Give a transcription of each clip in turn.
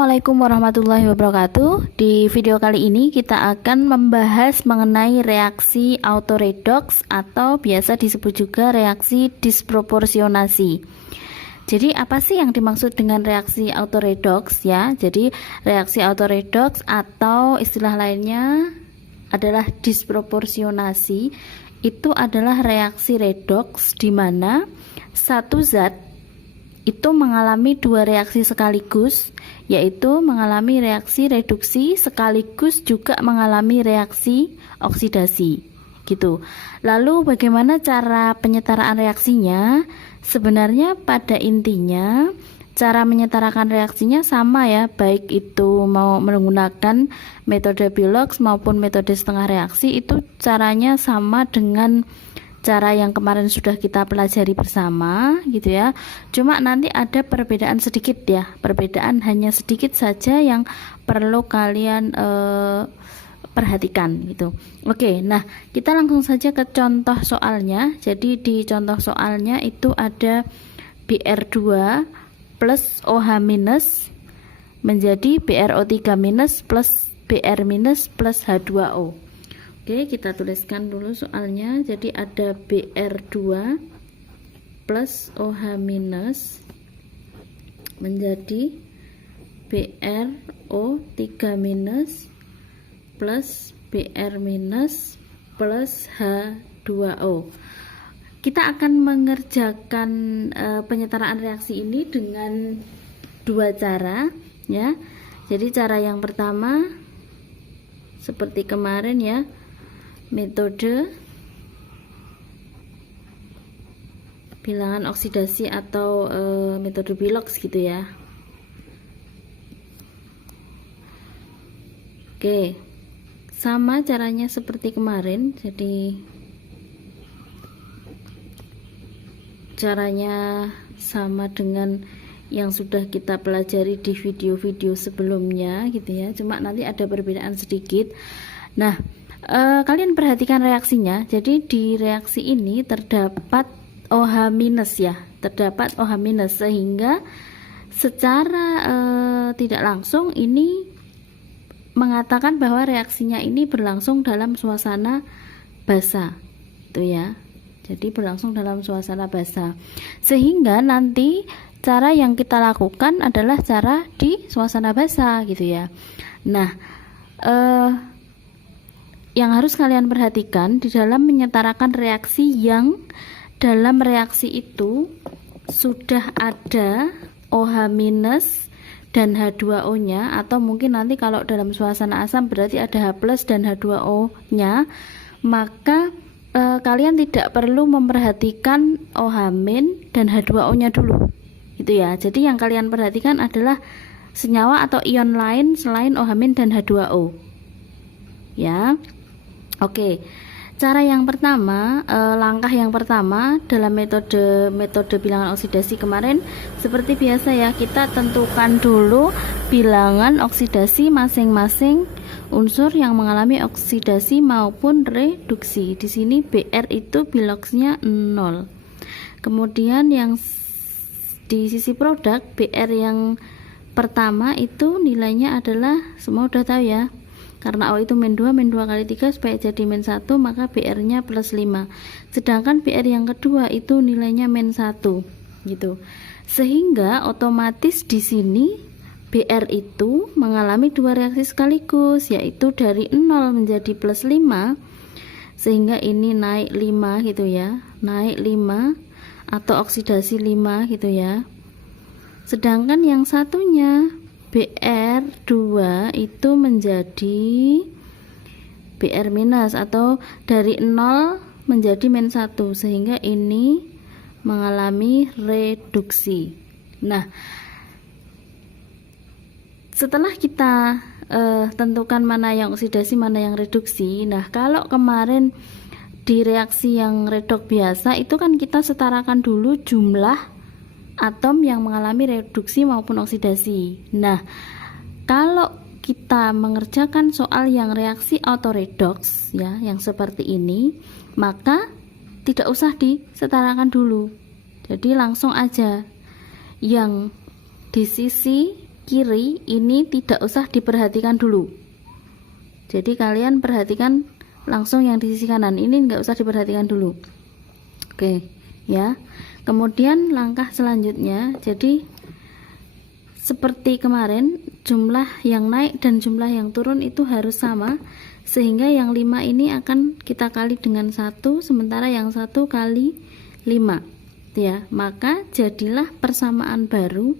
Assalamualaikum warahmatullahi wabarakatuh. Di video kali ini kita akan membahas mengenai reaksi autoredox atau biasa disebut juga reaksi disproporsionasi. Jadi apa sih yang dimaksud dengan reaksi autoredox ya? Jadi reaksi autoredox atau istilah lainnya adalah disproporsionasi. Itu adalah reaksi redoks di mana satu zat itu mengalami dua reaksi sekaligus, yaitu mengalami reaksi reduksi sekaligus juga mengalami reaksi oksidasi gitu. Lalu bagaimana cara penyetaraan reaksinya? Sebenarnya pada intinya cara menyetarakan reaksinya sama ya, baik itu mau menggunakan metode Bilox maupun metode setengah reaksi, itu caranya sama dengan cara yang kemarin sudah kita pelajari bersama gitu ya. Cuma nanti ada perbedaan sedikit ya, perbedaan hanya sedikit saja yang perlu kalian perhatikan gitu. Oke, nah kita langsung saja ke contoh soalnya. Jadi di contoh soalnya itu ada Br2 plus OH minus menjadi BrO3 minus plus Br minus plus H2O. Oke, kita tuliskan dulu soalnya. Jadi ada Br2 plus OH minus menjadi BrO3 minus plus Br minus plus H2O. Kita akan mengerjakan penyetaraan reaksi ini dengan dua cara ya. Jadi cara yang pertama seperti kemarin ya, metode bilangan oksidasi atau metode Bilox gitu ya. Oke, sama caranya seperti kemarin. Jadi caranya sama dengan yang sudah kita pelajari di video-video sebelumnya gitu ya, cuma nanti ada perbedaan sedikit. Nah, kalian perhatikan reaksinya. Jadi di reaksi ini terdapat OH minus ya, terdapat OH minus, sehingga secara tidak langsung ini mengatakan bahwa reaksinya ini berlangsung dalam suasana basa itu ya. Jadi berlangsung dalam suasana basa, sehingga nanti cara yang kita lakukan adalah cara di suasana basa gitu ya. Nah, yang harus kalian perhatikan di dalam menyetarakan reaksi yang dalam reaksi itu sudah ada OH minus dan H2O nya, atau mungkin nanti kalau dalam suasana asam berarti ada H plus dan H2O nya, maka kalian tidak perlu memperhatikan OH min dan H2O nya dulu gitu ya. Jadi yang kalian perhatikan adalah senyawa atau ion lain selain OH min dan H2O ya. Oke, cara yang pertama, langkah yang pertama dalam metode bilangan oksidasi kemarin seperti biasa ya, kita tentukan dulu bilangan oksidasi masing-masing unsur yang mengalami oksidasi maupun reduksi. Di sini Br itu Biloxnya 0. Kemudian yang di sisi produk, Br yang pertama itu nilainya adalah, semua udah tahu ya, karena O itu min 2 kali 3 supaya jadi min 1, maka Br nya plus 5. Sedangkan Br yang kedua itu nilainya min 1 gitu. Sehingga otomatis di sini Br itu mengalami dua reaksi sekaligus, yaitu dari 0 menjadi plus 5, sehingga ini naik 5 gitu ya, naik 5 atau oksidasi 5 gitu ya. Sedangkan yang satunya Br2 itu menjadi Br minus atau dari 0 menjadi min 1, sehingga ini mengalami reduksi. Nah, setelah kita tentukan mana yang oksidasi mana yang reduksi, nah kalau kemarin di reaksi yang redoks biasa itu kan kita setarakan dulu jumlah atom yang mengalami reduksi maupun oksidasi. Nah, kalau kita mengerjakan soal yang reaksi autoredoks ya, yang seperti ini, maka tidak usah disetarakan dulu. Jadi langsung aja yang di sisi kiri ini tidak usah diperhatikan dulu. Jadi kalian perhatikan langsung yang di sisi kanan, ini nggak usah diperhatikan dulu. Oke ya. Kemudian langkah selanjutnya, jadi seperti kemarin, jumlah yang naik dan jumlah yang turun itu harus sama, sehingga yang 5 ini akan kita kali dengan 1, sementara yang 1 kali 5 ya. Maka jadilah persamaan baru.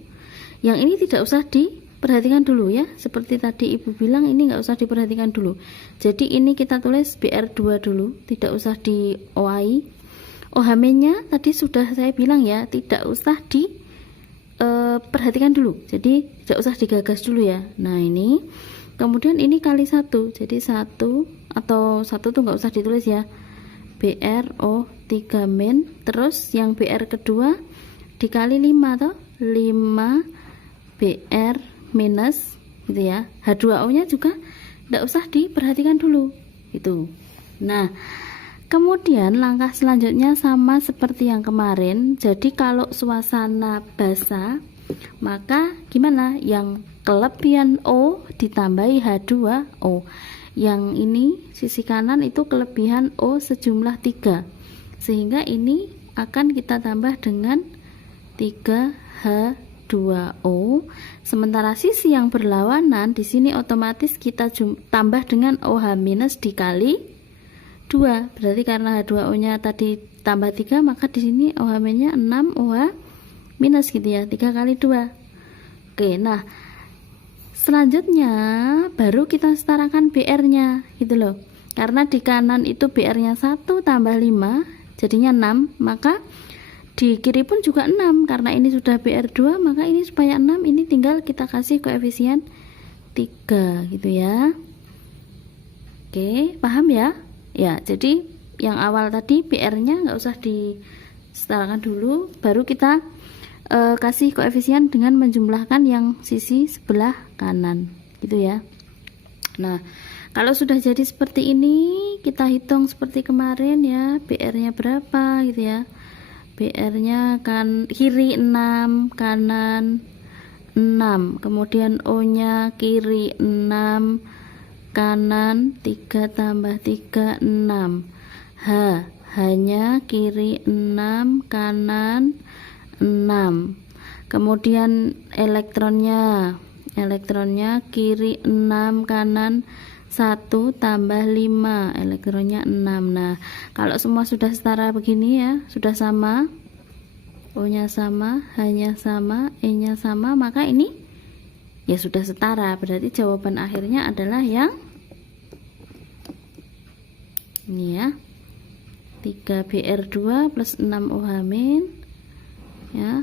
Yang ini tidak usah diperhatikan dulu ya, seperti tadi ibu bilang, ini nggak usah diperhatikan dulu. Jadi ini kita tulis BR2 dulu, tidak usah di OAI. OHM nya tadi sudah saya bilang ya, tidak usah diperhatikan dulu, jadi tidak usah digagas dulu ya. Nah ini kemudian ini kali 1, jadi 1 atau 1 tuh nggak usah ditulis ya, BRO3 min, terus yang BR kedua dikali 5 toh, 5 BR minus gitu ya. H2O nya juga tidak usah diperhatikan dulu itu. Nah kemudian langkah selanjutnya sama seperti yang kemarin. Jadi kalau suasana basah, maka gimana? Yang kelebihan O ditambahi H2O. Yang ini sisi kanan itu kelebihan O sejumlah 3. Sehingga ini akan kita tambah dengan 3H2O. Sementara sisi yang berlawanan di sini otomatis kita tambah dengan OH minus dikali 2, berarti karena H2O nya tadi tambah 3, maka di sini OH nya 6 OH minus gitu ya, 3 kali 2. Oke, nah selanjutnya baru kita setarakan BR nya gitu loh, karena di kanan itu BR nya 1 tambah 5 jadinya 6, maka di kiri pun juga 6, karena ini sudah BR2 maka ini supaya 6, ini tinggal kita kasih koefisien 3 gitu ya. Oke, paham ya? Ya, jadi yang awal tadi BR-nya nggak usah disetarakan dulu, baru kita kasih koefisien dengan menjumlahkan yang sisi sebelah kanan, gitu ya. Nah, kalau sudah jadi seperti ini, kita hitung seperti kemarin ya, BR-nya berapa gitu ya. BR-nya kan kiri 6, kanan 6, kemudian O-nya kiri 6, kanan 3 tambah 3 6. H-nya kiri 6, kanan 6. Kemudian elektronnya kiri 6, kanan 1 tambah 5, elektronnya 6. Nah kalau semua sudah setara begini ya, sudah sama, O-nya sama, H-nya sama, E-nya sama, maka ini ya sudah setara. Berarti jawaban akhirnya adalah yang ini ya, 3BR2 plus 6OH min ya,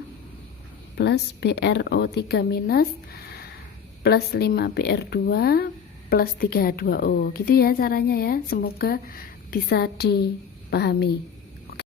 plus BRO3 minus plus 5BR2 plus 3H2O gitu ya caranya ya. Semoga bisa dipahami.